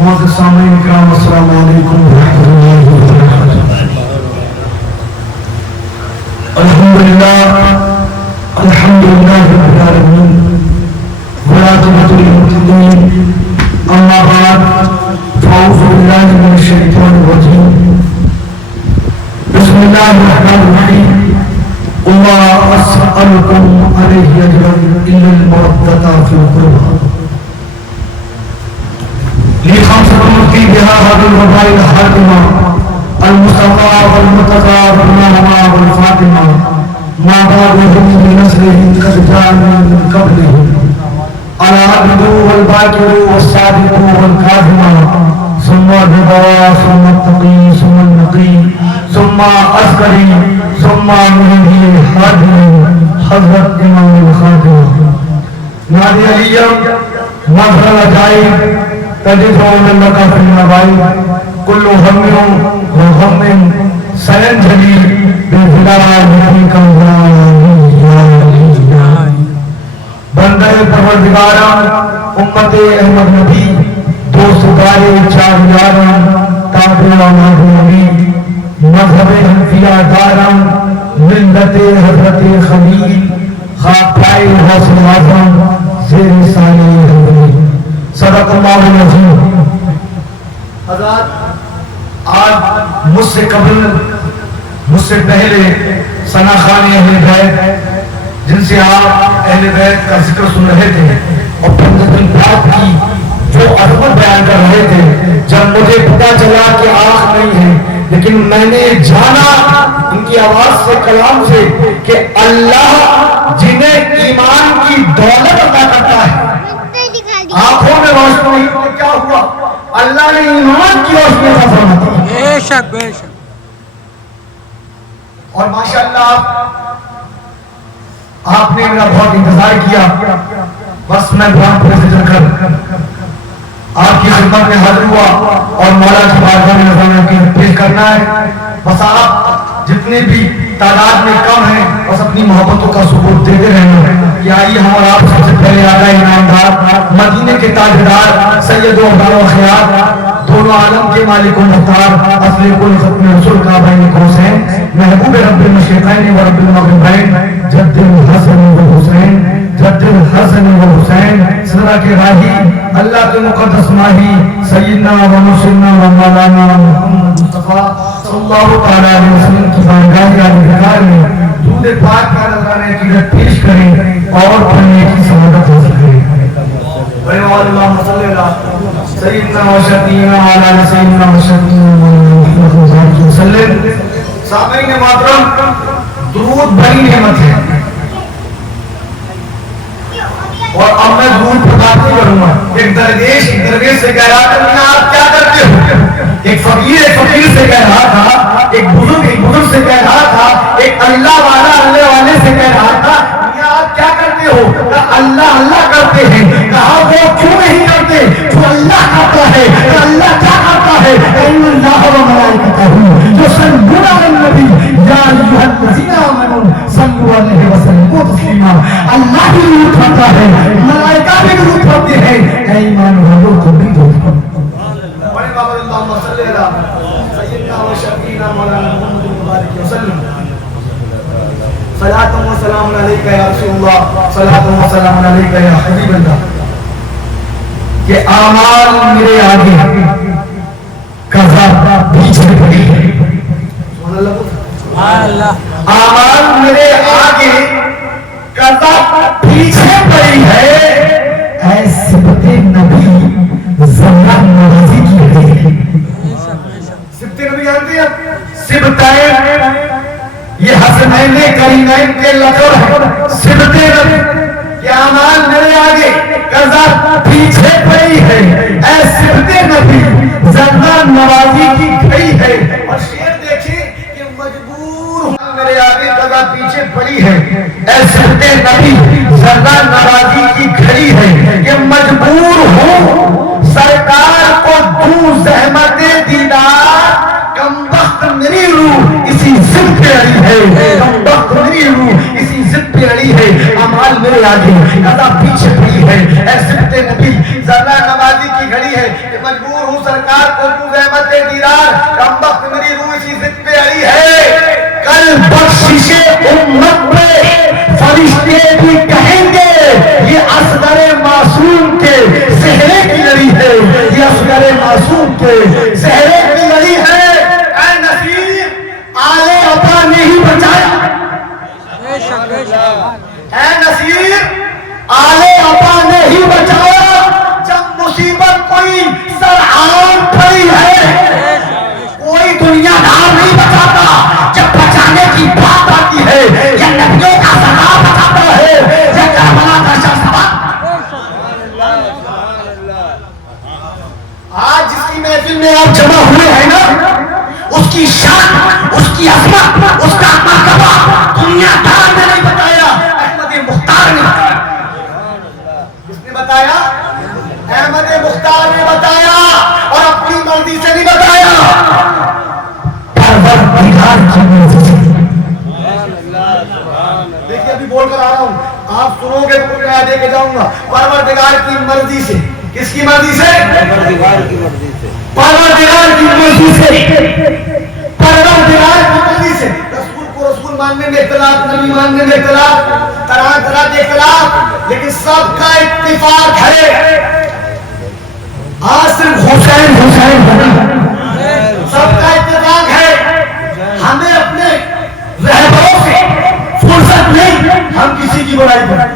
معزز سامعین کرام السلام علیکم ورحمۃ اللہ وبرکاتہ۔ الحمدللہ رب العالمین والعاقبۃ للمتقین، اما بعد فاعوذ باللہ من الشیطان الرجیم، بسم اللہ الرحمن الرحیم، وما اسألکم علیہ اجرا الا المودۃ فی القربى لخمسة نؤتي بها هذه الوباء الحاكمة المصطفى والمرتضى والمهما والفاطمة ما بعدهم بنسلهم قد جاء من قبلهم العابد والباكر والصادق والكاظم ثم الرضا ثم التقي ثم النقي ثم عسكري ثم منهي حاكم حضرت امام الخاتمة نادي علیہ مظہر عجائب تجدون لك في النبائب كل هم وغم سينجلي بفدائك بندہ پروردگاران امت احمد نبی دوست دارے چاہیاران تابعان نبی مذہب حنفیہ داران ملت حضرت خلیل خاکائے حوصل اعظم زیر سایہ حضرت صدق اللہ العظیم۔ حضرات، آج مجھ سے قبل مجھ سے پہلے ثنا خوان اہل بیت جن سے آپ اہل بیت کا ذکر سن رہے تھے اور 15 دن بعد کی جو عظمت بیان کر رہے تھے، جب مجھے پتا چلا کہ آنکھ نہیں ہے لیکن میں نے جانا ان کی آواز سے کلام سے کہ اللہ جنہیں ایمان کی دولت عطا کرتا ہے، آنکھوں میں روشنی نہیں تو کیا ہوا؟ اللہ نے ایمان کی روشنی عطا فرمائی۔ بے شک بے شک۔ اور ماشاءاللہ آپ نے میرا بہت انتظار کیا، بس میں برہم پورے سے چل کر آپ کی خدمت میں حاضر ہوا اور مولا کی بارگاہ میں نظرانہ پیش کرنا ہے۔ بس آپ جتنے بھی تعداد میں کم ہیں بس اپنی محبتوں کا ثبوت دیتے رہنا کہ آئیے ہم اور آپ سب سے پہلے آ گئے انعامدار مدینے کے تاجدار سید و ابدال و خیار دونوں عالم کے مالک و مختار اصل کل ختم رسول کا بین قوسین محبوب رب المشرقین و رب المغربین جد الحسن و حسین جد الحسن و حسین صدرہ کے راہی اللہ کے مقدس ماہی سیدنا و مرشدنا و مولانا محمد مصطفیٰ صلی اللہ تعالیٰ علیہ وسلم کی بارگاہ عالیہ میں درود پاک کا نذرانے عقیدت پیش کریں اور پڑھنے کی سعادت حاصل کریں۔ اللہم صلی اللہ سیدنا و شفیعنا و علی سیدنا و شفیعنا محمد صلی اللہ علیہ وسلم۔ سامعین محترم، درود بڑی نعمت ہے اور اب میں درود پر بات نہیں کروں گا۔ ایک درویش سے کہہ رہا تھا آپ کیا کرتے ہو؟ ایک فقیر سے کہہ رہا تھا، ایک بزرگ سے کہہ رہا تھا، ایک اللہ والے سے کہہ رہا تھا آپ کیا کرتے ہو؟ کہا اللہ اللہ کرتے ہیں۔ کہا وہ کیوں نہیں کرتے جو اللہ کرتا ہے؟ اللہ کیا کرتا ہے؟ ان اللہ و ملائکتہ یصلون علی النبی یا ایھا الذین آمنوا صلوا علیہ وسلموا تسلیما۔ اللہ بھی درود پڑھتا ہے، ملائکہ بھی درود پڑھتے ہیں، اے ایمان والو تم بھی درود پڑھو۔ اللہم صلی علی سیدنا و شفیعنا مولانا محمد مبارک وسلم۔ صلاۃ و سلام علیکہ یا رسول اللہ، صلاۃ و سلام علیکہ یا حبیب اللہ۔ کہ اعمال میرے آگے قضا پیچھے پڑی ہے۔ سبحان اللہ۔ اعمال میرے آگے قضا پیچھے پڑی ہے، اے صفت نبی زمان نوازی کی ہے۔ صفت نبی جانتے ہیں؟ صفتیں یہ حسنین کرینین کے لقب ہے۔ صفت نبی کہ اعمال میرے آگے قضا پیچھے پڑی ہے، اے صفت نبی زمان نوازی کی گئی ہے۔ اور شعر دیکھیں کہ مجبور میرے آگے قضا پیچھے پڑی ہے، اے صفت نبی زمان نوازی کی گئی ہے کہ مجبور ہوں سرکار کو دوں زحمت دیدار، کم وقت میری روح اسی ضد پہ اڑی ہے، کم وقت میری روح اسی ضد پہ اڑی ہے۔ اعمال میرے آگے قضا پیچھے پڑی ہے، اے سبت نبی ذرا نمازی کی گھڑی ہے کہ مجبور ہوں سرکار کو تو زحمت دیدار، کم وقت میری روح اسی ضد پہ اڑی ہے، کل بخشش امت پہ فرشتے بھی کہیں گے یہ اصغر معصوم کے سہرے کی لڑی ہے، یہ اصغر معصوم کے سہرے کی لڑی ہے۔ اے نصیر آلے ابا نے ہی بچایا، اے نصیر آلے ابا نے ہی بچایا، جب مصیبت کوئی سرعان کھڑی ہے کوئی دنیا دار نہیں بچاتا، جب بچانے کی بات آتی ہے یا نبیوں کا سرا بچاتا ہے یا کربلا کا شہزادہ۔ آج جس کی محفل میں آپ جمع ہوئے ہیں نا، اس کی شان، اس کی عظمت، اس کا مرتبہ دنیا دار نے نہیں بتایا، احمد مختار نے بتایا۔ کس نے بتایا؟ احمد مختار نے بتایا، اور اپنی مرضی سے نہیں بتایا، پروردگار کی مرضی سے۔ دیکھیے ابھی بول کر آ رہا ہوں، آپ سنو گے تو میں دے کے جاؤں گا، پروردگار کی مرضی سے۔ کس کی مرضی سے؟ پروردگار کی مرضی سے، پروردگار کی مرضی سے، پروردگار کی مرضی سے۔ رسول کو رسول ماننے میں اختلاف، نبی ماننے میں اختلاف، طرح طرح کے اختلاف، لیکن سب کا اتفاق ہے آج صرف حسین حسین ہونا، سب کا اتفاق ہے۔ ہمیں اپنے رہبروں سے فرصت نہیں ہم کسی کی برائی کریں،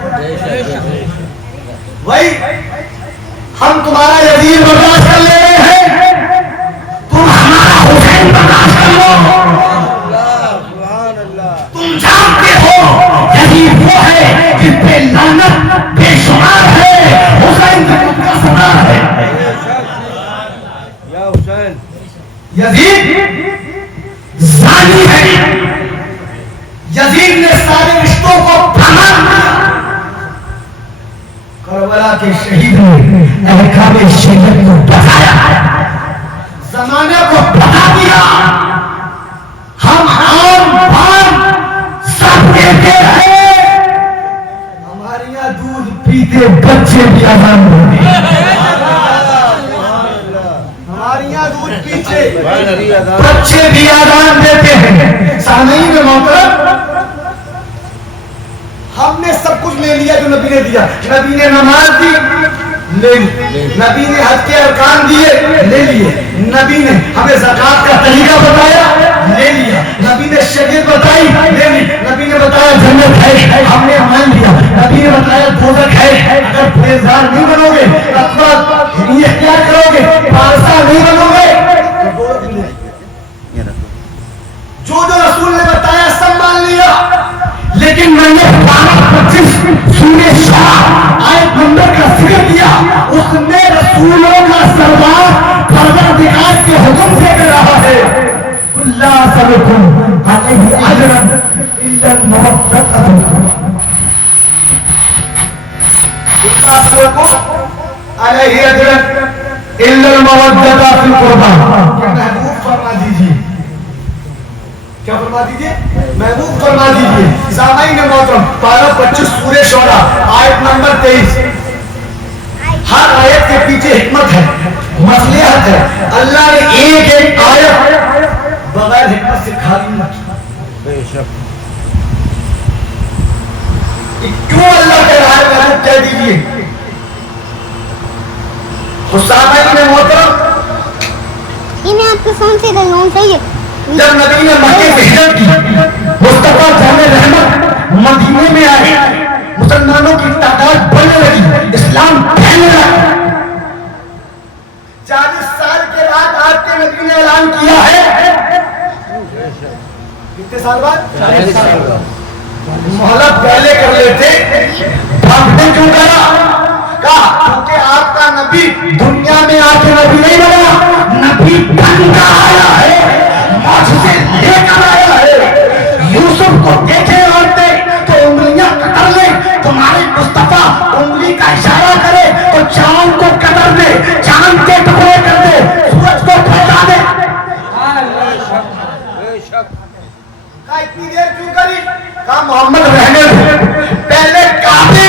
وہی ہم تمہارا یزید برداشت کر لے رہے ہیں، تم ہمارا حسین برداشت کر لو۔ تم جانتے ہو یزید وہ ہے جس پہ لعنت بے شمار ہے، حسین کا سنا ہے۔ یزید زانی ہے، یزید نے سارے رشتوں کو بھگا دیا، کربلا کے شہید نے احکام شریعت کو بتایا، زمانے کو بتا دیا۔ ہم عام بان سب دیتے ہیں، ہمارے یہاں دودھ پیتے بچے بھی آزان ہوتے ہیں، ہمارے یہاں دودھ پیتے بچے بھی آزان دیتے ہیں۔ سامعین محترم، ہم نے سب کچھ لے لیا جو نبی نے دیا، نبی نے نماز دی لے لی، نبی نے حج کے ارکان دیے لے لیے، نبی نے ہمیں زکات کا طریقہ بتایا لے لیا، نبی نے شریعت بتائی لے لی، نبی نے بتایا جنت ہے ہم نے مان لیا، نبی نے بتایا دوزخ ہے، اگر پرہیزگار نہیں بنو گے، تقویٰ نہیں اختیار کرو گے، پارسا نہیں بنو گے، جو رسول نے بتایا سب مان لیا۔ لیکن میں نے 25 سورہ شعراء آیت نمبر کا ذکر کیا، اس میں رسولوں کا سردار پروردگار کے حکم سے کر رہا ہے، لا سلکم علیہ اجرا الا المودۃ علیہ اجرا الا المودۃ فی القربى۔ محبوب فرما دیجیے، کیا فرما دیجیے؟ محبوب فرما دیجیے۔ سامعین محترم، پارہ 25 سورہ شعراء آیت نمبر 23، ہر آیت کے پیچھے حکمت ہے، مصلحت ہے۔ اللہ نے ایک ایک آیت بغیر حکمت سے خالی نہ کی۔ کیوں اللہ کے رہا ہے محبوب کہہ دیجیے۔ سامعین محترم، انہیں آپ کے فون سے گلوں چاہیے۔ جب نبی نے مکے سے ہجرت کی، مصطفیٰ جامع رحمت مدینے میں آئے، مسلمانوں کی تعداد بڑھنے لگی، اسلام پھیلنے لگا۔ 40 سال کے بعد آپ کے نبی نے اعلان کیا ہے، کتنے سال بعد؟ 40 سال بعد۔ محلت پہلے کر لیتے، بھاگنے کیوں کرا؟ کہا کیونکہ آپ کا نبی دنیا میں آ کے نبی نہیں بنا، نبی بن کر آیا ہے، معجزے لے کر آیا ہے۔ یوسف کو دیکھے آتے تو انگلیاں کتر لے، تمہارے مصطفیٰ انگلی کا اشارہ کرے تو چاند کو کتر دے، چاند کے ٹکڑے کر دے، سورج کو پھیلا دے۔ کہا اتنی دیر کیوں کری؟ کہا محمد رہنے دو، پہلے کعبے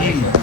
جی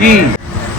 جی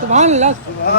سبحان اللہ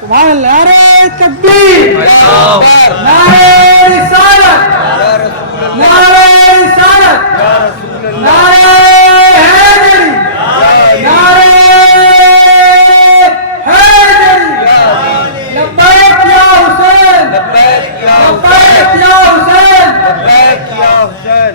سبحان اللہ نعرہ تکبیر نعرہ رسالت نعرہ رسالت نعرہ حیدری نعرہ حیدری لبیک یا حسین لبیک یا حسین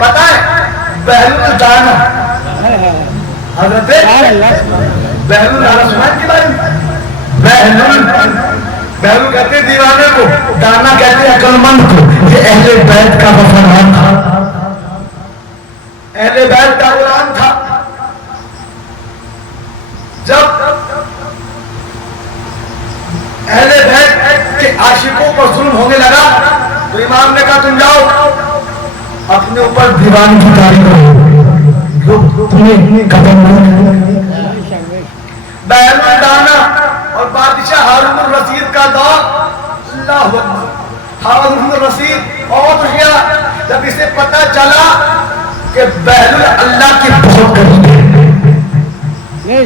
پتا ہے بہلول دانا حضرت بہلول دانا سنا کی بارے میں بہلول کہتے ہیں دیوانے کو، دانا کہتے ہیں عقل مند کو. یہ اہل بیت کا وفادار تھا، اہل بیت کا غلام تھا. جب اہل بیت کے عاشقوں پر ظلم ہونے لگا تو امام نے کہا تم جاؤ اپنے اوپر دیوان کی تاریخ کرو، تمہیں قدم نہیں. بہلول دانا اور بادشاہ ہارون الرشید کا دور. اللہ اکبر. ہارون الرشید اور جب اسے پتا چلا کہ بہلول اللہ کے بہت قریب ہے،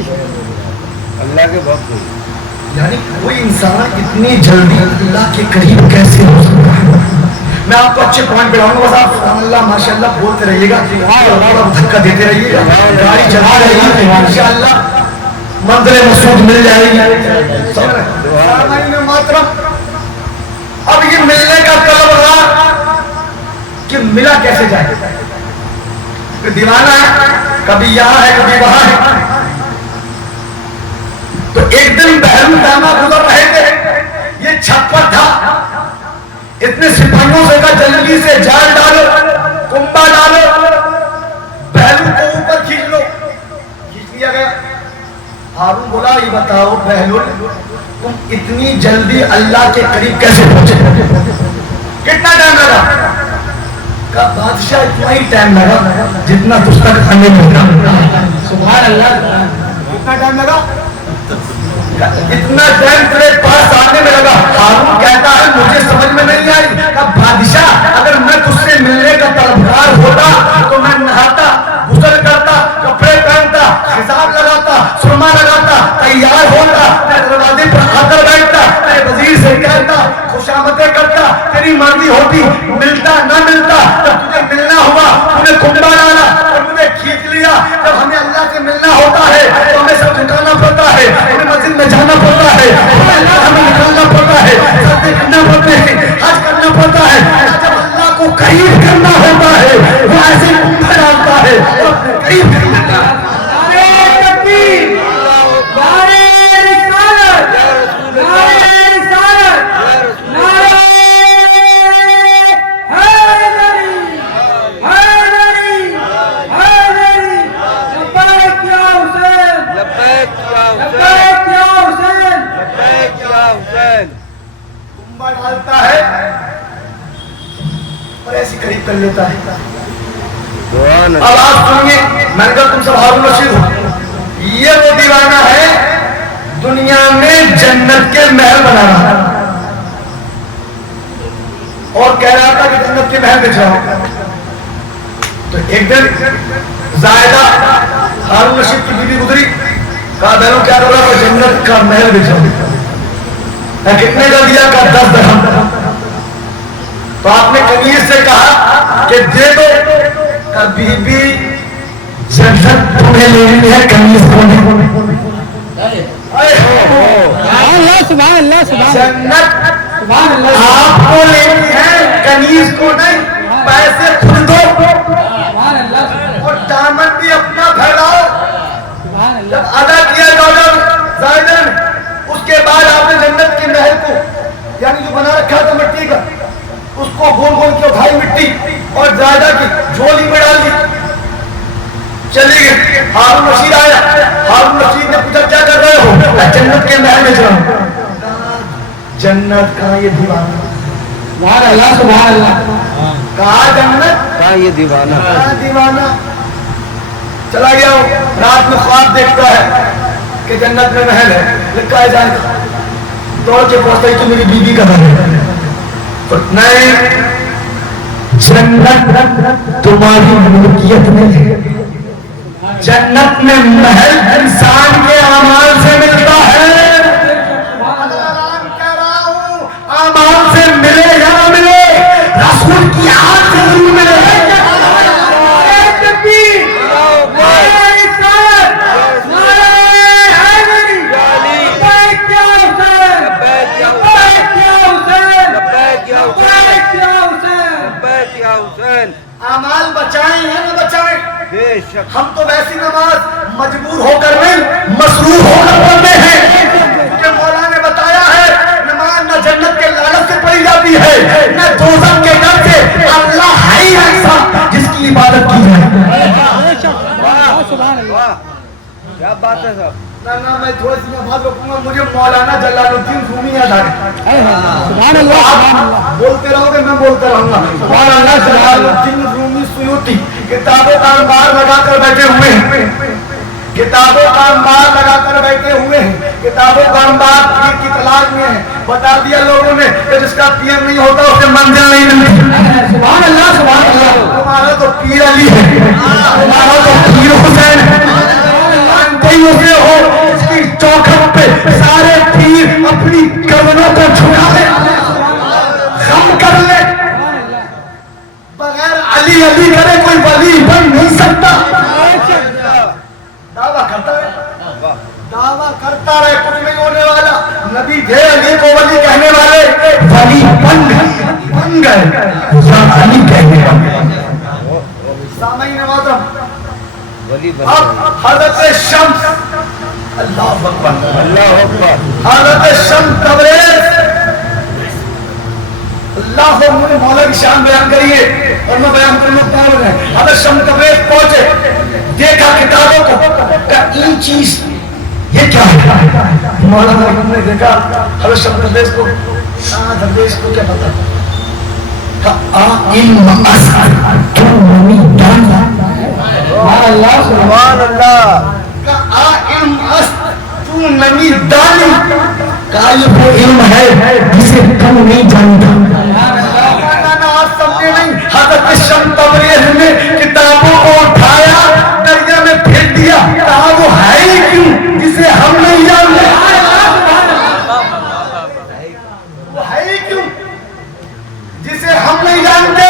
اللہ کے بہت قریب، یعنی کوئی انسان اتنی جلدی اللہ کے قریب کیسے ہو سکتا ہے. میں آپ کو اچھے پوائنٹ پہ لاؤں گا، بس آپ سبحان اللہ ماشاءاللہ بولتے رہیے گا، دھکا دیتے رہیے گا، گاڑی چلا رہی ہے، انشاءاللہ منزل مسعود مل جائے گی. محترم اب یہ ملنے کا طلب رہا کہ ملا کیسے جائے. دیوانہ ہے، کبھی یہاں ہے کبھی وہاں ہے. تو ایک دن بہلول دانا گزر رہے تھے، یہ چھپر تھا، اتنے سپاہیوں سے کہا جلدی سے جال ڈالو، کنبا ڈالو، بہلول کو اوپر کھینچ لو. کھینچ لیا گیا. ہارون بولا یہ بتاؤ بہلول تم اتنی جلدی اللہ کے قریب کیسے پہنچے؟ کتنا ٹائم لگا؟ کہا بادشاہ اتنا ہی ٹائم لگا جتنا تجھ تک آنے میں لگا. سبحان اللہ. کتنا ٹائم لگا؟ اتنا ٹائم تیرے پاس آنے میں لگا. ہارون کہتا ہے مجھے سمجھ میں نہیں آئی. کہا بادشاہ اگر میں تجھ سے ملنے کا طلبگار ہوتا تو میں نہاتا، غسل کرتا، کپڑے پہنتا، حساب لگاتا، سرما لگاتا، تیار ہوتا، میں دروازے پر آ کر بیٹھتا، میں وزیر سے کہتا، خوشامدیں کرتا، تیری مرضی ہوتی. ملتا نہ ملتا، جب تجھے ملنا ہوا تجھے کنبا ڈالا اور مجھے کھینچ لیا. جب ہمیں اللہ سے ملنا ہوتا ہے تو ہمیں سب جھکانا پڑتا ہے، ہمیں مسجد میں جانا پڑتا ہے، ہمیں نکالنا پڑتا ہے، سجدے کرنا پڑتے ہیں، حج کرنا پڑتا ہے. جب اللہ کو قریب کرنا ہوتا ہے وہ ایسے کنبا ڈالتا ہے اور قریب کرنا. نعرہ تکبیر، نعرہ رسالت، نعرہ رسالت، نعرہ حیدری، حیدری، حیدری. لبیک یا حسین، لبیک یا حسین، لبیک یا حسین. لبیک یا حسین. کنبا ڈالتا ہے اور ایسی قریب کر لیتا ہے. سبحان اب آپ سنیے، میں نے کہا تم سب ہارون رشید ہو. یہ وہ دیوانہ ہے دنیا میں جنت کے محل بنا رہا اور کہہ رہا تھا کہ جنت کے محل بچھاؤ. تو ایک دن زائدہ ہارون رشید کی بیوی گزری. کہا بہنوں کیا بولا؟ کہ جنت کا محل بچھاؤ. کتنے کا دیا؟ کہا 10 درہم. تو آپ نے کنیز سے کہا کہ دے دو. بی بی جنت تمہیں لینی ہے، کنیز کو نہیں. سبحان اللہ، جنت سبحان اللہ، آپ کو لینی ہے، کنیز کو نہیں. پیسے خود دو سبحان اللہ، اور دامن بھی اپنا پھیلاؤ. سبحان اللہ. جب ادا کیا زائدہ نے، اس کے بعد آپ نے جنت کے محل کو یعنی جو بنا رکھا تھا مٹی کا اس کو گول گول کی اٹھائی مٹی اور زائدہ کی جھولی میں ڈال دی. چلی گئی. ہارون رشید آیا. ہارون رشید نے پوچھا کیا کر رہے ہو؟ جنت کے محل میں جاؤ. جنت کا یہ دیوانہ. سبحان اللہ، سبحان اللہ. کہا جنت کہاں یہ دیوانہ، کا دیوانہ. چلا گیا. رات میں خواب دیکھتا ہے کہ جنت میں محل ہے، لکھا ہے جائے. دوڑ کے پہنچتا ہے کہ میری بیوی کا گھر ہے. نہیں، جنت تمہاری ملکیت میں ہے. جنت میں محل انسان کے اعمال سے ملتا ہے. اعمال سے ملے یا نہ ملے، رسول کی آنکھ سے ضرور ملے. اعمال بچائیں بے شک ہم تو ویسی نماز مجبور ہو کر نہیں مسرور ہو کر پڑھتے ہیں، کیونکہ مولا نے بتایا ہے نماز نہ جنت کے لالچ سے پڑھی جاتی ہے نہ دوزخ کے ڈر سے، اللہ ہے ہی ایسا جس کی عبادت کی جائے۔ سبحان اللہ واہ کیا بات ہے صاحب نہ میں تھوڑی سی بات رکھوں گا، مجھے مولانا جلال الدین رومی یاد آ گئے۔ سبحان اللہ سبحان اللہ بولتے رہو گے میں بولتا رہوں گا۔ مولانا جلال الدین رومی سیوطی کتابوں کا انبار لگا کر بیٹھے ہوئے ہیں، کتابوں کا انبار لگا کر بیٹھے ہوئے ہیں، کتابوں کا انبار پیر کی تلاش میں ہے۔ بتا دیا لوگوں نے کہ جس کا پیر نہیں ہوتا اسے منزل نہیں ملتی۔ سبحان اللہ سبحان اللہ تمہارا تو پیر علی ہے، تمہارا تو پیر حسین ہے، مانتے ہی اسے ہو اس کی چوکھٹ پہ سارے پیر اپنی گردنوں کو جھکا دے، خم کر لے، بغیر علی علی کرے کوئی ولی بن نہیں سکتا۔ دعویٰ کرتا ہے، دعویٰ کرتا رہے، کچھ نہیں ہونے والا۔ نبی تھے علی کو ولی کہنے والے، ولی بن گئے یا علی کہنے والے۔ سامعین محترم، ولی بن اب حضرت شمس، اللہ اکبر، اللہ اکبر حضرت شمس تبریز، اللہ مجھے مولا کی شان بیان کریے اور میں بیان کروں گا۔ کون ہے حضرت شمس تبریز؟ پہنچے، دیکھا کتابوں کو، کہا این چیز یہ کیا ہے؟ مولانا نے دیکھا حضرت شمس تبریز کو، کہاں تبریز کو کیا پتا؟ کہا علم اصل تو نمی دانا، سبحان اللہ سبحان اللہ کہا علم اصل تو نمی دانی، کہا یہ وہ علم ہے جسے تم نہیں جانتا۔ آپ سمجھے نہیں، حضرت شمس تبریز نے کتابوں کو اٹھایا، دریا میں پھینک دیا، کہا وہ ہے ہی کیوں جسے ہم نہیں جانتے؟ وہ ہے ہی کیوں جسے ہم نہیں جانتے؟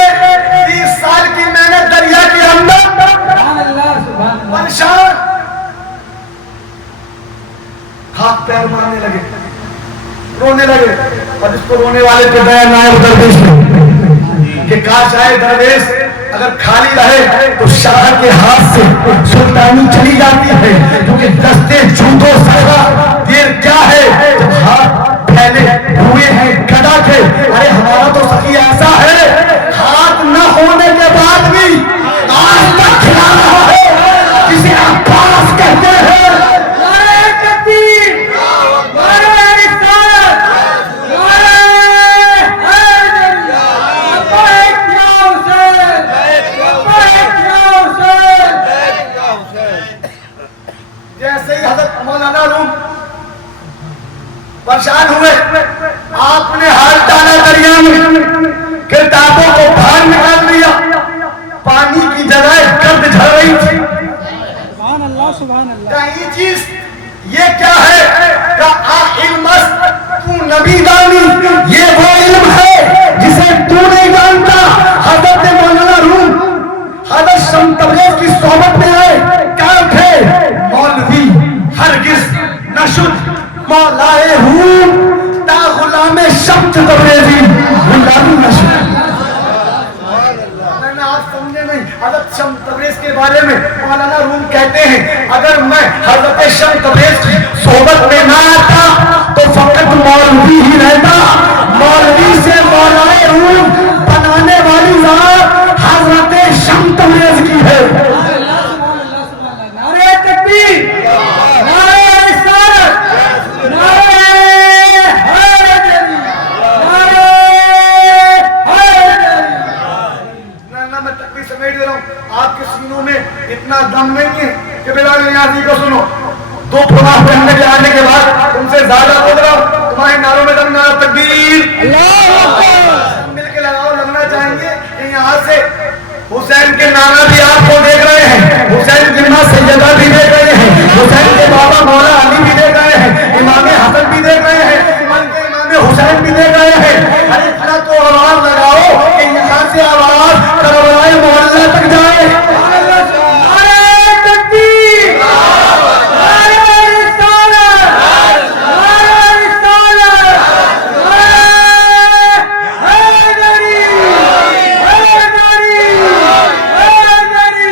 30 سال کی محنت دریا کے اندر، سبحان اللہ سبحان اللہ پریشان، ہاتھ پیر مارنے لگے، رونے لگے، اور اس کو رونے والے پہ بیان آیا درویش میں کہ کاش آئے درویش اگر خالی رہے تو شاہ کے ہاتھ سے سلطانی چلی جاتی ہے، کیونکہ دستے جھوٹوں سارا دیر کیا ہے جب ہاتھ پھیلے ہوئے ہیں گدا کے۔ ارے ہمارا تو سخی ایسا ہے ہاتھ نہ ہونے کے بعد بھی آج تک کھلا رہا ہے، جسے عباس کہتے ہیں۔ جیسے ہی حضرت مولانا روم پریشان ہوئے، آپ نے ہاتھ ڈالا دریا میں، کتابوں کو باہر نکال دیا، پانی کی جگہ گرد جھڑ رہی تھی۔ سبحان اللہ سبحان اللہ کہیں چیز یہ کیا ہے؟ کہ علم تو نبی دانی، یہ وہ علم ہے جسے تو نہیں جانتا۔ حضرت مولانا روم حضرت شمس تبریز کی صحبت میں آئے، کیا تھے؟ مولوی ہرگز نہ شد مولائے روم تا غلام شمس تبریزی غلامی نہ شد۔ میں نے آپ سمجھے نہیں، حضرت شمس تبریز کے بارے میں مولانا روم کہتے ہیں اگر میں حضرت شمس تبریز کی صحبت میں نہ آتا تو فقط مولوی ہی رہتا۔ مولوی سے مولائے روم بنانے والی ذات حضرت شمس تبریز کی ہے۔ نعرہ تکبیر، نعرہ رسالت، نعرہ حیدری، نعرہ حیدری۔ نہ میں تکبیر سمیٹ دے رہا ہوں، آپ کے سینوں میں اتنا دم نہیں ہے کہ بلال نیازی کو سنو۔ 2 پرواہ پہننے کے آنے کے بعد تم سے زیادہ بول رہا ہوں، تمہارے نعروں میں دم، نعرہ تکبیر، مل کے لگاؤ، لگنا چاہیں گے کہ یہاں سے حسین کے نانا بھی آپ کو دیکھ رہے ہیں، حسین کی ماں سیدہ بھی دیکھ رہے ہیں، حسین کے بابا مولا علی بھی دیکھ رہے ہیں، امام حسن بھی دیکھ رہے ہیں، امام حسین بھی دیکھ رہے ہیں۔ ارے اتنا تو آواز لگاؤ کہ یہاں سے آواز کربلا محلہ تک جائے۔ نعرہ تکبیر، نعرہ رسالت، نعرہ رسالت، نعرہ حیدری، حیدری، حیدری۔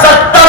70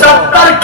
70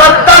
70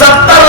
70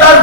10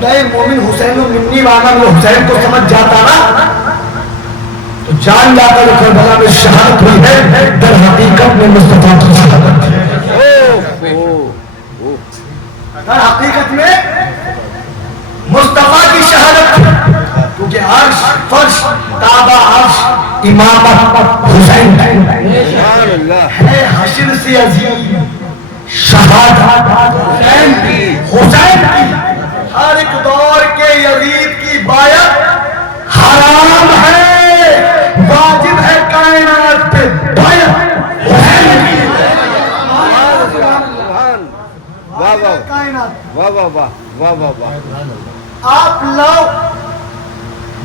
بندہ مومن حسین منی وانا وہ حسین کو سمجھ جاتا نا تو جان جاتا جو کربلا میں شہادت ہوئی ہے در حقیقت میں مصطفیٰ کی شہادت ہے، در حقیقت میں مصطفیٰ کی شہادت ہے، کیونکہ عرش فرش کعبہ عرش امامت حسین ہے، حشر سے عظیم شہادت حسین کی، حسین کی ہر ایک دور کے یزید کی بایعت حرام ہے، واجب ہے کائنات پہ بایعت حسین کی، آپ لوگ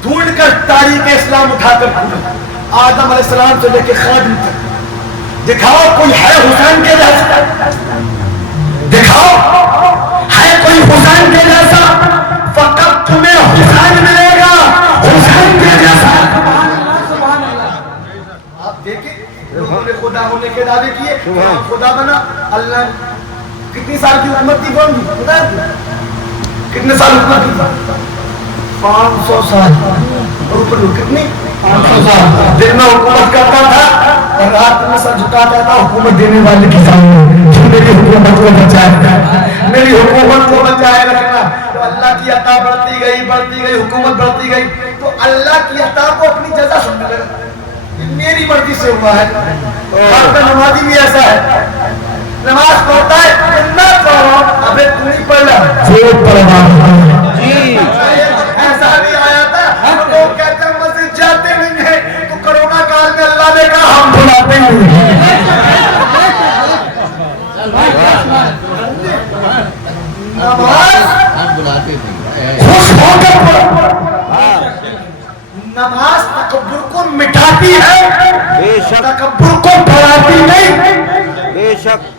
ڈھونڈ کر تاریخ اسلام اٹھا کر آدم علیہ السلام سے لے کے خادم تک دکھاؤ کوئی ہے حسین کے جیسا، دکھاؤ ہے کوئی حسین کے جیسا، فقط تمہیں حسین ملے گا حسین کے جیسا۔ آپ دیکھیں لوگوں نے خدا ہونے کے دعوے کیے، خدا بنا اللہ نے کتنی سال کی حکومت تھی کون خدا کتنے سال حکومت تھی 500 سال اوپر کتنی 500 سال دن میں حکومت کرتا تھا اور رات میں سر جھکاتا تھا حکومت دینے والے کے سامنے جو میری حکومت کو بچائے رکھنا، میری حکومت کو بچائے رکھنا۔ تو اللہ کی عطا بڑھتی گئی حکومت بڑھتی گئی تو اللہ کی عطا کو اپنی جزا سمجھنے لگا، میری مرضی سے ہوا ہے۔ آپ کا نمازی بھی ایسا ہے، نماز پڑھتا ہے اتنا پڑھو ابھی تو نہیں پڑھا جو پڑھا جی ایسا بھی آیا تھا، لوگ کہتے ہیں مسجد جاتے نہیں ہیں تو کرونا کال میں اللہ نے کہا ہم بلاتے ہیں، نماز خوش ہو کر پڑھو، نماز تکبر کو مٹاتی ہے تکبر کو بڑھاتی نہیں۔ بے شک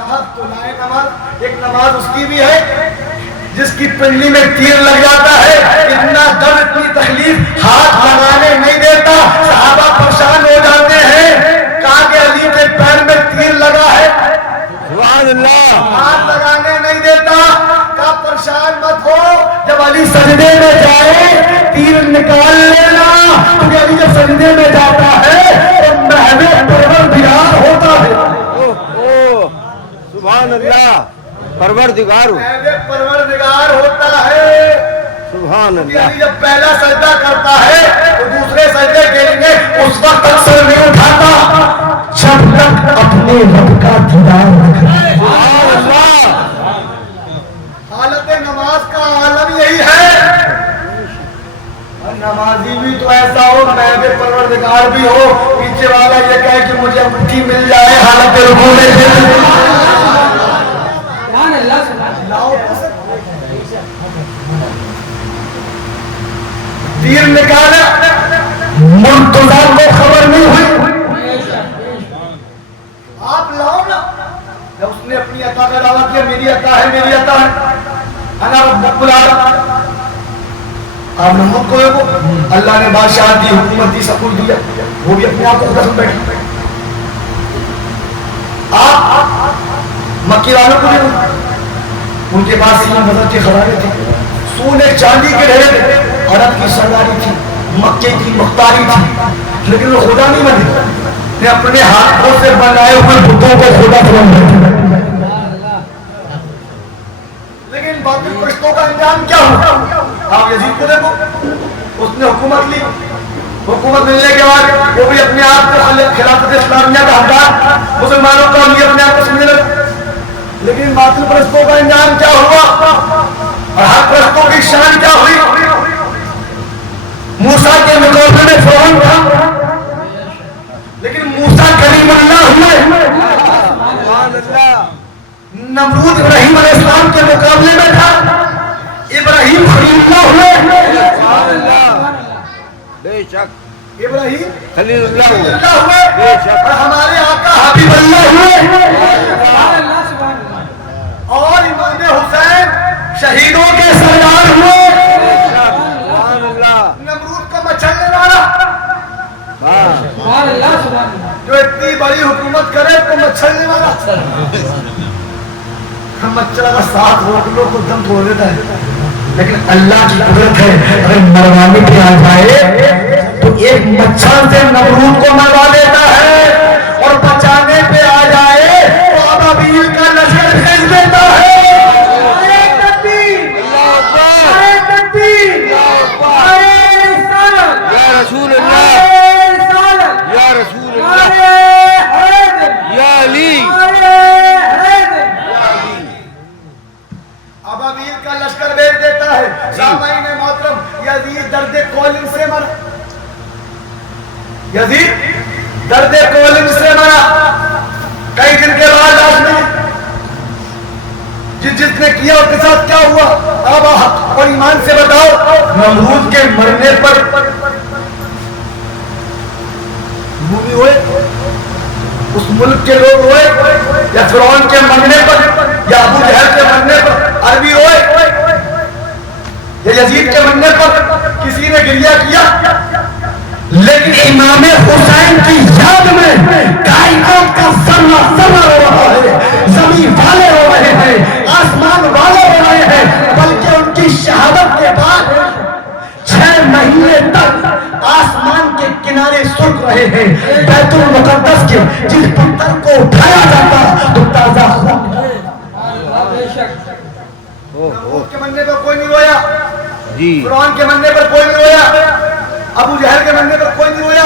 آپ تو لائے نماز، ایک نماز اس کی بھی ہے جس کی پنڈلی میں تیر لگ جاتا ہے، اتنا درد اتنی تکلیف ہاتھ لگانے نہیں دیتا، صحابہ پریشان ہو جاتے ہیں، کہا کہ علی کے پیر میں تیر لگا ہے، سبحان اللہ، ہاتھ لگانے نہیں دیتا، کہا پریشان مت ہو، جب علی سجدے میں جائے تیر نکال لینا، کیونکہ علی جب سجدے میں جاتا ہے تو محو پروردگار ہوتا ہے، سبحان اللہ، پروردگار پروردگار ہوتا ہے۔ سبحان اللہ، علی جب پہلا سجدہ کرتا ہے تو دوسرے سجدے کے لیے اس وقت تک سر نہیں اٹھاتا جب تک اپنے رب کا دیدار نہ کرے۔ حالت نماز کا عالم یہی ہے، نمازی بھی تو ایسا ہو، محب پروردگار بھی ہو، پیچھے والا یہ کہے کہ مجھے مٹھی مل جائے حالت رکوع میں تیر نکالا، مرتضیٰ کو خبر نہیں ہوئی، آپ لاؤ نا، جب اس نے اپنی عطا کا دعویٰ کیا میری عطا ہے میری عطا ہے، انا رب العالمین، آپ نے مت کو دیکھو اللہ نے بادشاہ دی، حکومت دی، سب کچھ دیا، وہ بھی اپنے آپ کو قسم بیٹھی۔ آپ مکی والوں کو دیکھو، ان کے پاس سینا بزر کے خزانے تھے، سونے چاندی کے ڈھیر تھے، عرب کی سرداری تھی، مکے کی مختاری تھی، لیکن وہ خدا نہیں بنے، نے اپنے ہاتھوں سے بنائے ہوئے بتوں کو خدا سمجھا۔ لیکن باقی فرشتوں کا انجام کیا ہوا؟ آپ یزید کو دیکھو، اس نے حکومت لی، حکومت ملنے کے بعد وہ بھی اپنے آپ کو خلافت اسلامیہ کا حقدار، مسلمانوں کا بھی اپنے آپ کو سمجھنے لگا، لیکن باطل پرستوں کا انجام کیا ہوا اور حق پرستوں کی شان کیا ہوئی؟ موسیٰ کے مقابلے میں فرعون تھا لیکن موسیٰ کلیم اللہ ہوئے، نمرود ابراہیم علیہ السلام کے مقابلے میں تھا، ابراہیم خلیل اللہ ہوئے، بے شک ابراہیم خلیل اللہ ہوئے، ہوئے اور ہمارے آقا حبیب اللہ ہوئے، اور امام حسین شہیدوں کے سردار ہوئے، نمرود کو مچلنے والا جو اتنی بڑی حکومت کرے تو مچلنے والا، مچھر کا ساتھ روک لو تو دم توڑ دیتا ہے۔ لیکن اللہ کی قدرت ہے اگر مروانے پہ آ جائے تو ایک مچھر سے نمرود کو مروا دیتا ہے اور بچانے پہ آ جائے تو ابابیل کا لشکر بھیج دیتا ہے یا رسول اللہ یا رسول اللہ یا علی ابابیل کا لشکر بھیج دیتا ہے سامعین محترم یزید درد کولن سے مرا یزید درد کولن سے مرا کئی دن کے بعد لاش ملی جس نے کیا اس کے ساتھ کیا ہوا اب حق اور ایمان سے بتاؤ نمرود کے مرنے پر مومن ہوئے اس ملک کے لوگ ہوئے یا فرعون کے مرنے پر یا ابو جہل کے مرنے پر عربی ہوئے یا یزید کے مرنے پر کسی نے گریہ کیا لیکن امام حسین کی یاد میں کائنات کا ذرہ ذرہ رو رہا ہے زمین والے رو رہے ہیں آسمان والے رو رہے ہیں بلکہ ان کی شہادت کے بعد 6 مہینے تک آسمان کے کنارے سن رہے ہیں بیت المقدس کے جس پتھر کو اٹھایا جاتا تو تازہ خون ہے نمرود کے مرنے پر کوئی نہیں رویا فرعون کے مرنے پر کوئی نہیں رویا ابو جہل کے مرنے پر کوئی نہیں رویا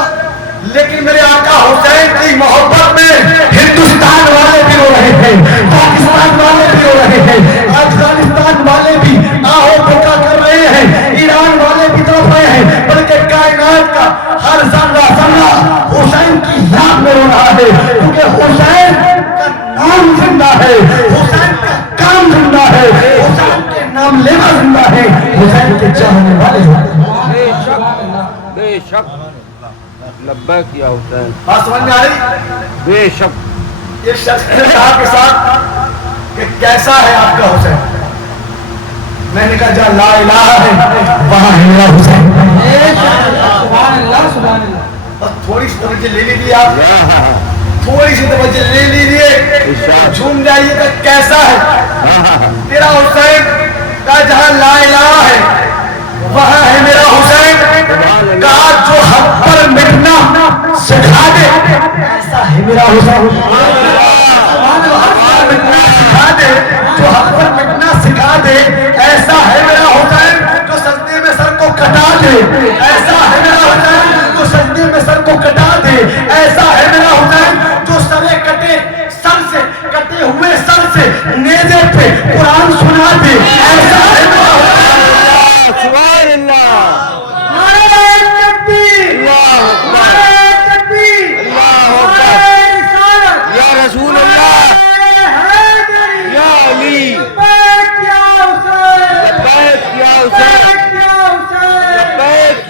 لیکن میرے آقا حسین کی محبت میں ہندوستان والے بھی رو رہے ہیں پاکستان والے بھی رو رہے ہیں افغانستان والے بھی آہو بھوکا کر رہے ہیں ایران والے بھی تڑپ رہے ہیں بلکہ کائنات کا ہر ذرہ ذرہ حسین کی یاد میں رو رہا ہے کیونکہ حسین کا نام زندہ ہے حسین کا کام زندہ ہے حسین کے نام لینا زندہ ہے حسین کے چاہنے والے بے شک لبیک یا حسین بات سمجھ میں آ رہی بے شک ایک شخص نے کہا کے ساتھ کہ کیسا ہے آپ کا حسین میں نے کہا جہاں لا الہ ہے وہاں ہے میرا حسین بس تھوڑی سی توجہ لے لیجیے آپ تھوڑی سی توجہ لے لیجیے جھوم جائیے گا کیسا ہے تیرا حسین کا جہاں لا الہ ہے وہاں ہے میرا حسین کہا جو حق پر مٹنا سکھا دے ایسا ہے میرا حسین جو حق پر مٹنا سکھا دے جو حق پر مٹنا سکھا دے ایسا ہے میرا حسین جو سجدے میں سر کو کٹا دے ایسا ہے میرا حسین جو سجدے میں سر کو کٹا دے ایسا ہے میرا حسین جو سرے کٹے سر سے کٹے ہوئے سر سے نیزے پہ قرآن سنا دے ایسا ہے میرا حسین سبحان اللہ یا رسول اللہ یا علی لبیک یا حسین لبیک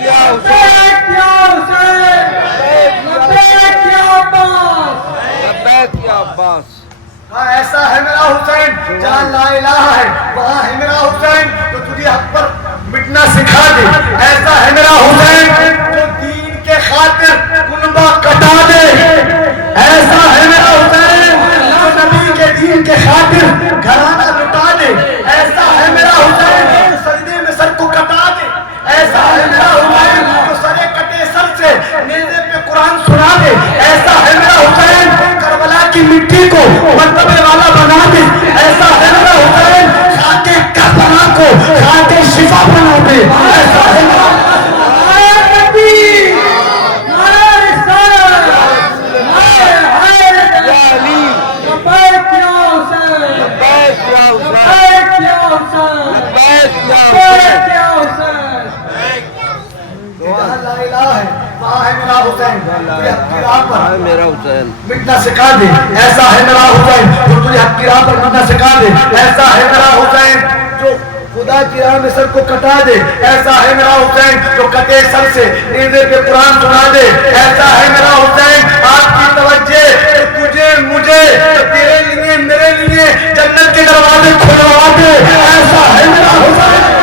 یا حسین لبیک یا عباس ایسا ہے میرا حسین جہاں لا الہ ہے وہاں ہے میرا حسین جو تجھے حق پر مٹنا سکھا دے ایسا ہے میرا حسین جو دین کے خاطر کنبہ کٹا دے ایسا ہے میرا حسین جو نبی کے دین کے خاطر گھرانہ لٹا دے ایسا ہے میرا حسین جو سجدے میں سر کو کٹا دے ایسا ہے میرا حسین جو سرے کٹے سر سے نیزے پہ قرآن سنا دے ایسا ہے میرا حسین کربلا کی مٹی کو مرتبے والا بنا دے ایسا ہے میرا حسین خاکے کربلا کو خاکے شفا بنا دے ایسا ہے میرا میرا حسین مٹنا سکھا دے ایسا ہے میرا حسین جو تجھے حق کی راہ پر مٹنا سکھا دے ایسا ہے میرا حسین جو خدا کی راہ میں سر کو کٹا دے ایسا ہے میرا حسین جو کٹے سر سے نیزے پہ قرآن سنا دے ایسا ہے میرا حسین آپ کی توجہ تجھے مجھے تیرے لیے میرے لیے جنت کے دروازے کھلوا دے ایسا ہے میرا حسین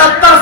70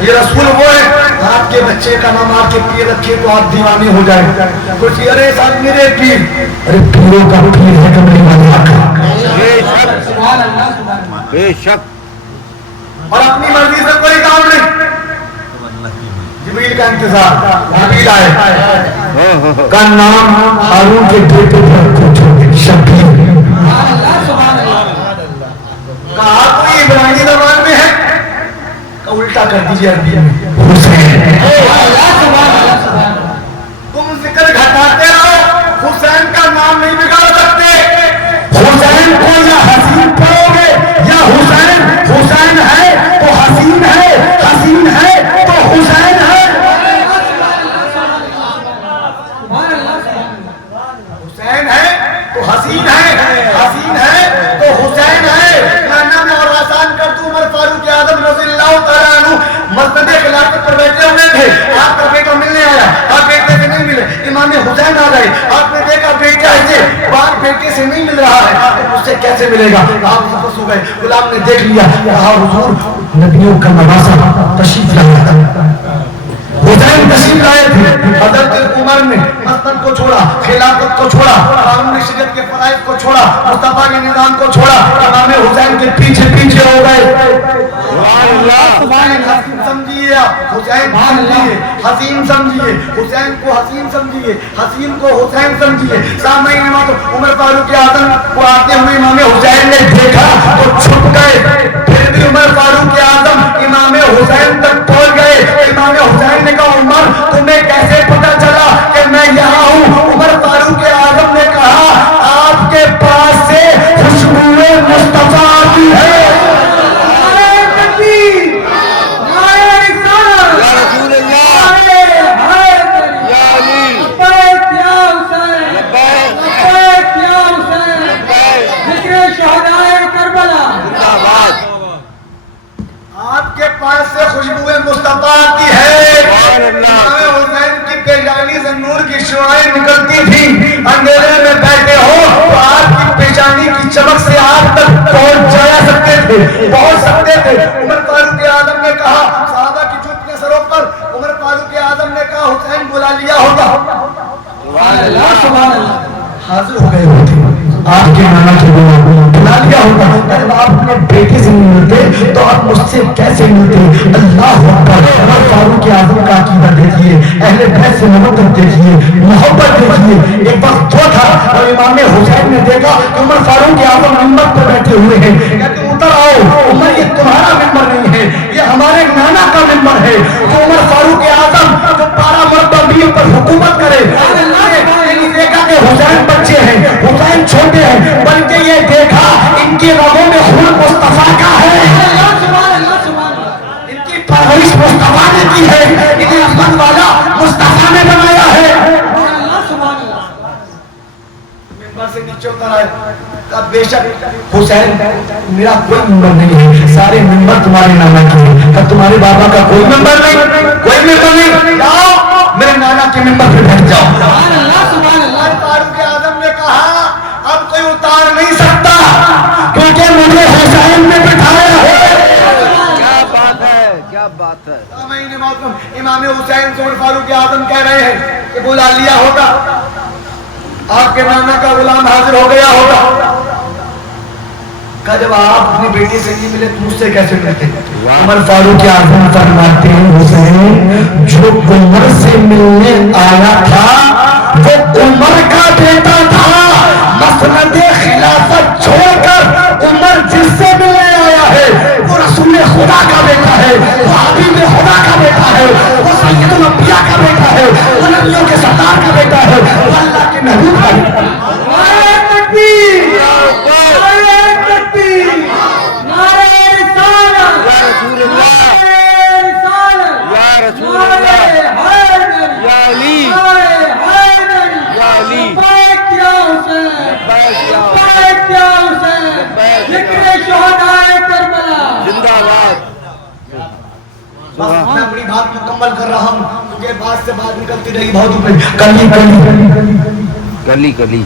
یہ رسول وہ ہے آپ کے بچے کا نام آپ کے پیر رکھے تو آپ دیوانے ہو جائیں. کچھ ارے صاحب میرے پیر, ارے پیروں کا پیر ہے کملی والا کا, بے شک, اور اپنی مرضی سے کوئی کام نہیں. جبریل کا انتظار, جبریل آئے کا نام ہارون کے بیٹے پر رکھو شبیر. کہا کوئی ابراہیمی زبان میں ہے, الٹا کر دیجیے عربی میں حسین. تم ذکر گھٹاتے رہو, حسین کا نام نہیں بگاڑ سکتے. حسین کو یا حسین پڑھو گے یا حسین, حسین ہے تو حسین ہے, حسین ہے تو حسین ہے. حسین ہے تو حسین ہے, حسین ہے تو حسین ہے. میں اور آسان کر دوں, عمر فاروق اعظم رضی اللہ تعالیٰ عنہ مسجد خلافت پر بیٹھے ہوئے تھے. آپ کا بیٹا ملنے آیا, آپ بیٹے سے نہیں ملے, امام حسین آ گئے. آپ نے دیکھا بیٹا ایسے باپ بیٹے سے نہیں مل رہا ہے, اس سے کیسے ملے گا. آپ واپس ہو گئے. غلام نے دیکھ لیا, کہا حضور نبیوں کا نواسا تشریف لایا تھا. حسین تشریف لائے تھے. حضرت عمر نے مسجد کو چھوڑا, خلافت کو چھوڑا, قانون شریعت کے فرائض کو چھوڑا, مصطفیٰ کے نظام کو چھوڑا, امام حسین کے پیچھے پیچھے ہو گئے. حسین سمجھیے, حسین سمجھیے, حسین سمجھیے, حسین کو حسین سمجھیے, حسین کو حسین سمجھیے. سامعین عمر فاروق اعظم کو آتے ہوئے امام حسین نے دیکھا تو چھپ گئے. پھر بھی عمر فاروق اعظم امام حسین تک پہنچ گئے. امام حسین نے کہا عمر تمہیں کیسے پتہ چلا کہ میں یہاں ہوں؟ عمر فاروق اعظم نے کہا آپ کے پاس سے خوشبو مصطفیٰ آتی ہے. آپ کے پاس سے خوشبو مصطفیٰ آتی ہے. حسین کی پیشانی سے نور کی شعاعیں نکلتی تھی. اندھیرے میں بیٹھے ہو تو آپ کی پیشانی کی چمک سے آپ تک پہنچ جا سکتے تھے, پہنچ سکتے تھے. عمر فاروق اعظم نے کہا, صحابہ کی جوتیاں سروں پر, عمر فاروق اعظم نے کہا حسین بلا لیا ہوگا. حاضر ہو گئے ہوتے آپ کے نانا کے بلا لیا ہوتا. جب آپ اپنے بیٹے سے نہیں ملتے تو آپ مجھ سے کیسے ملتے؟ اللہ اکبر. عمر فاروق اعظم کا عقیدہ دیکھیے, اہل بیت سے محبت دیکھیے, محبت دیکھیے. ایک وقت وہ تھا اور امام حسین نے دیکھا کہ عمر فاروق اعظم منبر پر بیٹھے ہوئے ہیں. کہتے اتر آؤ عمر, یہ تمہارا منبر نہیں ہے, یہ ہمارے نانا کا منبر ہے. تو عمر فاروق اعظم جو 12 مرتبہ میر پر حکومت کرے, دیکھا کہ حسین بچے ہیں, حسین چھوٹے ہیں, بلکہ یہ دیکھا ان کے رگوں میں خون مصطفیٰ کا ہے, ان کی پرورش مصطفیٰ نے کی ہے, انہیں عظمت والا مصطفیٰ نے بنایا ہے. ممبر سے نیچے اتر آئے, کہا بے شک حسین میرا کوئی ممبر نہیں ہے, سارے ممبر تمہارے نانا کے ہیں. کہا تمہارے بابا کا کوئی ممبر نہیں, کوئی ممبر نہیں, جاؤ میرے نانا کے ممبر پہ بیٹھ جاؤ. فاروق اعظم نے کہا اب کوئی اتار نہیں سکتا کیونکہ مجھے حسین نے بٹھایا ہے. کیا بات ہے, کیا بات ہے. امام حسین سے عمر فاروق اعظم کہہ رہے ہیں کہ بلا لیا ہوگا, آپ کے نانا کا غلام حاضر ہو گیا ہوگا. کہا جب آپ اپنی بیٹی سے نہیں ملے تو مجھ سے کیسے ملتے؟ عمر فاروق اعظم فرماتے ہیں حسین جو عمر سے ملنے آیا تھا وہ عمر کا بیٹا تھا. مسند خلافت چھوڑ کر عمر جس سے ملنے آیا ہے وہ رسول خدا کا بیٹا ہے, وہ حبیب خدا کا بیٹا ہے, وہ سید الانبیاء کا بیٹا ہے, وہ نبیوں کے سردار کا بیٹا ہے, وہ اللہ کے محبوب کا بیٹا ہے. میں اپنی بات مکمل کر رہا ہوں کیونکہ بات سے بات نکلتی رہی بہت کلی کلی کلی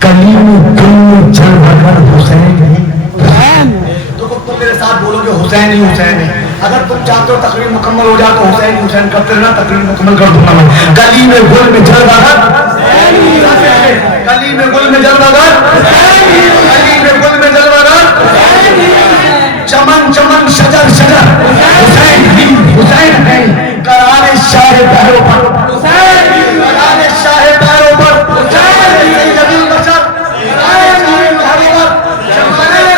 کلی میں چل بھر حسین. تو تم میرے ساتھ بولو کہ حسین ہی حسین ہے. اگر تم چاہتے ہو تقریر مکمل ہو جائے تو حسین حسین کرتے رہنا، تقریر مکمل کر دوں گا میں. گلی میں گل میں جلوہ گر، گلی میں گل میں جلوہ گر، گلی میں گل میں جلوہ گر، چمن چمن شجر شجر، حسین ہی حسین ہے. قرار شاہ پیروں پر، قرار شاہ پیروں پر، سید البشر،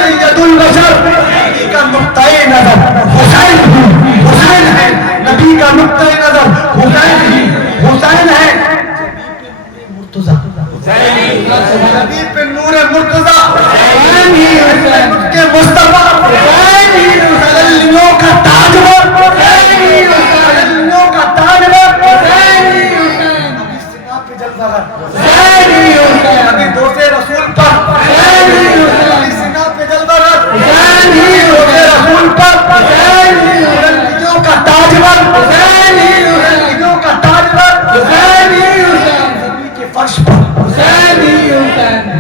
سید البشر، نبی کا نقطۂ نظر حسین ہی حسین ہے. نبی کا نقطۂ نظر حسین ہی حسین ہے. نبی پہ نور مرتضیٰ، کے مصطفیٰ، تجلیوں کا تاجور، تجلیوں کا تاجور، نبی سنا پہ جلوہ گر، نبی دوسرے رسول پر، نبی سنا پہ جلوہ گر، دوسرے رسول پر، تجلیوں کا تاجور، تجلیوں کا تاجور، نبی کے فرش پر،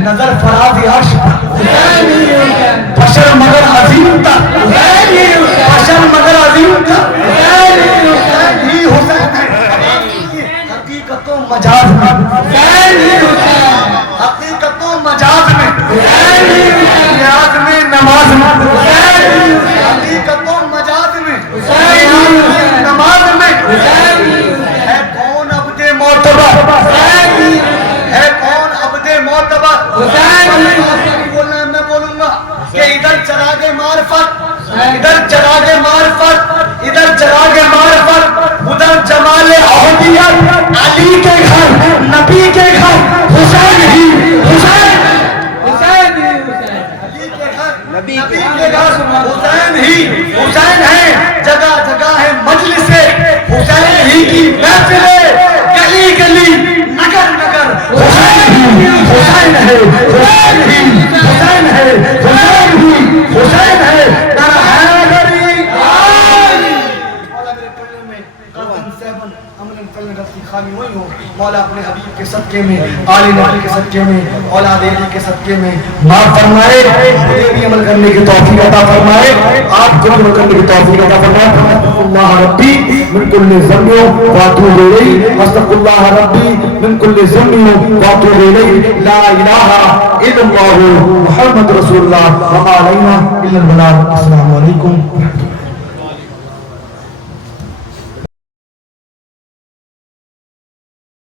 نظر فراز عرش پر، بشر مگر عظیم تھا، بشر مگر عظیم تھا. ہی حسین ہے. حقیقت و مجاز میں، حقیقت و مجاز میں، نیاز میں نماز میں، حقیقت و مجاز میں، نماز میں. ہے کون عبد معتبر، ہے کون عبد معتبر. بولنا میں بولوں گا کہ ادھر چراغ معرفت، ادھر چراغ معرفت، ادھر چراغ معرفت، ادھر جمال احدیت، علی کے گھر، نبی کے گھر، حسین ہی حسین، علی کے گھر، نبی کے گھر، حسین ہی حسین ہے. جگہ جگہ ہے مجلس حسین ہی کی محفلیں، گلی گلی نگر نگر حسین ہی حسین ہے، حسین ہی حسین ہے، حسین ہی حسین ہے. در حیدری مولا میرے پلے میں قدم سیبن امن فلن رفتی خامی ہوئی ہو. مولا اپنے حبیب کے صدقے میں، آل نبی کے صدقے میں، اولاد علی کے صدقے میں معاف فرمائے. مجھے بھی عمل کرنے کی توفیق عطا فرمائے، آپ کو بھی عمل کرنے کی توفیق عطا فرمائے. اللہ ربی من کل ذنب واتوب الیہ، استغفر اللہ ربی من کل ذنب واتوب الیہ. لا الہ الا اللہ محمد رسول اللہ وما علینا الا البلاغ. السلام علیکم.